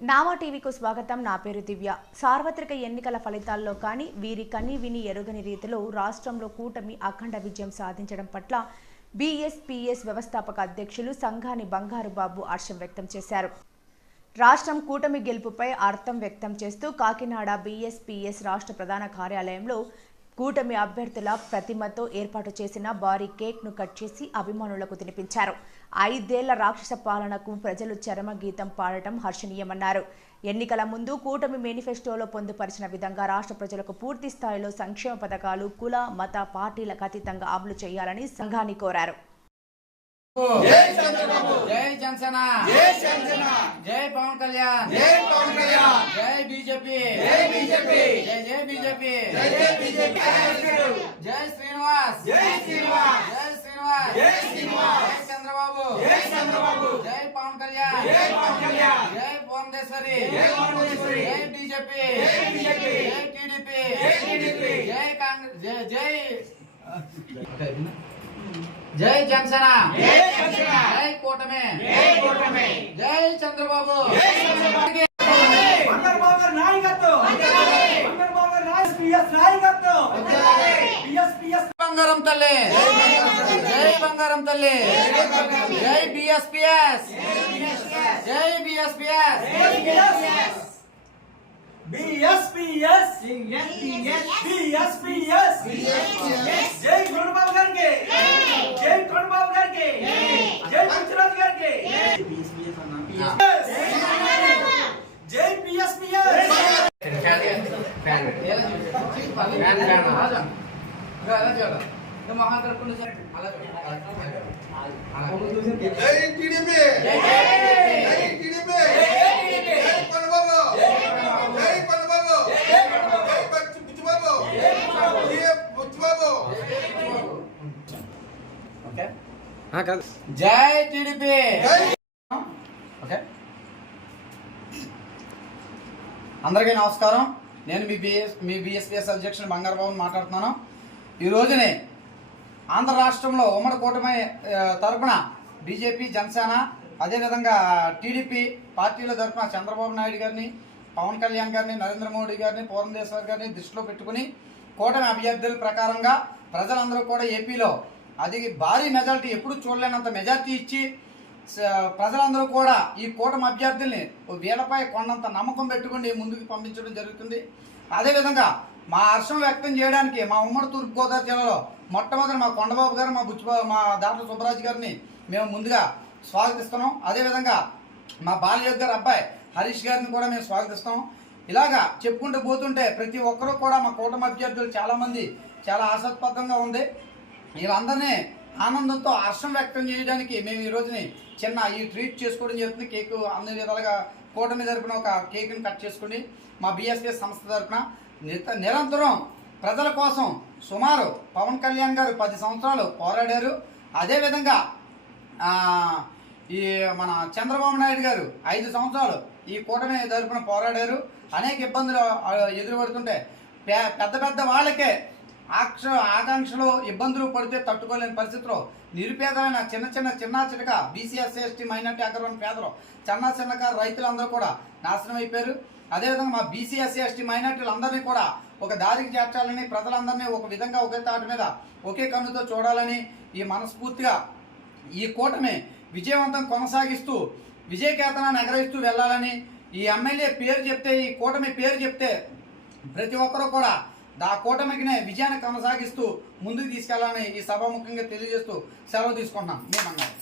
నామా టీవీకు స్వాగతం. నా పేరు దివ్య. సార్వత్రిక ఎన్నికల ఫలితాల్లో కానీ వీరి కని విని ఎరుగని రీతిలో రాష్ట్రంలో కూటమి అఖండ విజయం సాధించడం పట్ల బీఎస్పీఎస్ వ్యవస్థాపక అధ్యక్షులు సంఘాని బంగారు బాబు హర్షం వ్యక్తం చేశారు. రాష్ట్రం కూటమి గెలుపుపై అర్థం వ్యక్తం చేస్తూ కాకినాడ బీఎస్పీఎస్ రాష్ట్ర ప్రధాన కార్యాలయంలో కూటమి అభ్యర్థుల ప్రతిమతో ఏర్పాటు చేసిన భారీ కేక్ను కట్ చేసి అభిమానులకు తినిపించారు. ఐదేళ్ళ రాక్షస పాలనకు ప్రజలు చరమగీతం పాడటం హర్షణీయమన్నారు. ఎన్నికల ముందు కూటమి మేనిఫెస్టోలో పొందుపరిచిన విధంగా రాష్ట్ర ప్రజలకు పూర్తి స్థాయిలో సంక్షేమ పథకాలు కుల మత పార్టీలకు అతీతంగా అమలు చేయాలని సంఘాన్ని కోరారు. జై జై జై జై పవన్ కళ్యాణ్! జై పవన్ కళ్యాణ్! జై బీజేపీ జై బీజేపీ జై జై బీజేపీ జై జై బీజేపీ జై శ్రీనివాస్ జై శ్రీనివాస్ జై శ్రీనివాస్ జై శ్రీనివాస్ జై చంద్రబాబు జై చంద్రబాబు జై పవన్ కళ్యాణ్ జై పవన్ కళ్యాణ్ జై భువనేశ్వరి జై భువనేశ్వరి జై బీజేపీ జై బీజేపీ జై టీడీపీ జై టీడీపీ జై కాంగ్రెస్ జై జై జై జనసేన జై జనసేన జై కూటమి జై కూటమి జై చంద్రబాబు జై చంద్రబాబు బంగారు బాబు నాయకత్వం బంగారు బాబు నాయక్ పిఎస్ నాయకత్వం పిఎస్ పిఎస్ బంగారం తల్లి జై బంగారం తల్లి జై బిఎస్పిఎస్ జై BSPS BS PS BS PS జై కొండబాబు గారికి జై కొండబాబు గారికి జై పుచ్చరాజు గారికి జై జై టీడీపీ జై టీడీపీ జై పన్నబాబు జై పన్నబాబు జై బచ్చు బుచ్చిబాబు జై బుచ్చిబాబు జై టీడీపీ జై ఓకే అందరికీ నమస్కారం. నేను మీ బిఎస్ మీ బిఎస్పిఎస్ అధ్యక్షుడు బంగారబాబుని మాట్లాడుతున్నాను. ఈ రోజునే ఆంధ్ర రాష్ట్రంలో ఉమ్మడి కూటమి తరఫున తరపున బీజేపీ జనసేన అదేవిధంగా టీడీపీ పార్టీల తరపున చంద్రబాబు నాయుడు గారిని పవన్ కళ్యాణ్ గారిని నరేంద్ర మోడీ గారిని పూర్ణదేశ్వర్ గారిని దృష్టిలో పెట్టుకుని కూటమి అభ్యర్థుల ప్రకారంగా ప్రజలందరూ కూడా ఏపీలో అది భారీ మెజారిటీ ఎప్పుడు చూడలేనంత మెజార్టీ ఇచ్చి ప్రజలందరూ కూడా ఈ కూటమి అభ్యర్థుల్ని వీళ్ళపై కొండంత నమ్మకం పెట్టుకుని ముందుకు పంపించడం జరుగుతుంది. అదేవిధంగా మా హర్షం వ్యక్తం చేయడానికి మా ఉమ్మడి తూర్పుగోదావరి జిల్లాలో మొట్టమొదటి మా కొండబాబు గారు మా బుచ్చిబాబు మా దాంట్లో సుబ్బరాజు గారిని మేము ముందుగా స్వాగతిస్తున్నాం. అదేవిధంగా మా బాలయోగ్ గారి అబ్బాయి హరీష్ గారిని కూడా మేము స్వాగతిస్తాం ఇలాగా చెప్పుకుంటూ పోతుంటే ప్రతి ఒక్కరూ కూడా మా కూటమి అభ్యర్థులు చాలామంది చాలా ఆసక్తిపదంగా ఉంది. వీళ్ళందరినీ ఆనందంతో హర్షం వ్యక్తం చేయడానికి మేము ఈ రోజుని చిన్న ఈ ట్రీట్ చేసుకోవడం జరుగుతుంది. కేక్ అన్ని విధాలుగా కూటమి తరపున ఒక కేక్ని కట్ చేసుకుని మా బిఎస్పీఎస్ సంస్థ తరపున నిరంతరం ప్రజల కోసం సుమారు పవన్ కళ్యాణ్ గారు పది సంవత్సరాలు పోరాడారు. అదేవిధంగా ఈ మన చంద్రబాబు నాయుడు గారు ఐదు సంవత్సరాలు ఈ కూటమి తరపున పోరాడారు. అనేక ఇబ్బందులు ఎదురుపడుతుంటే పెద్ద పెద్ద వాళ్ళకే ఆక్ష ఆకాంక్షలు ఇబ్బందులు పడితే తట్టుకోలేని పరిస్థితిలో నిరుపేదలైన చిన్న చిన్న చిన్న చిన్నక బీసీ ఎస్సీ ఎస్టీ మైనార్టీ అగ్రవర్ణ పేదలు చిన్న చిన్నకారు రైతులందరూ కూడా నాశనం అయిపోయారు. అదేవిధంగా మా బీసీ ఎస్సీ ఎస్టీ మైనార్టీలందరినీ కూడా ఒక దారికి చేర్చాలని ప్రజలందరినీ ఒక విధంగా ఒకే తాటి మీద ఒకే కన్నుతో చూడాలని ఈ మనస్ఫూర్తిగా ఈ కూటమి విజయవంతం కొనసాగిస్తూ విజయకేతనాన్ని ఎగరేస్తూ వెళ్ళాలని ఈ ఎమ్మెల్యే పేరు చెప్తే ఈ కూటమి పేరు చెప్తే ప్రతి ఒక్కరూ కూడా ఆ కూటమికినే విజయాన్ని కొనసాగిస్తూ ముందుకు తీసుకెళ్ళాలని ఈ సభాముఖంగా తెలియజేస్తూ సెలవు తీసుకుంటున్నాం. మేమన్నారు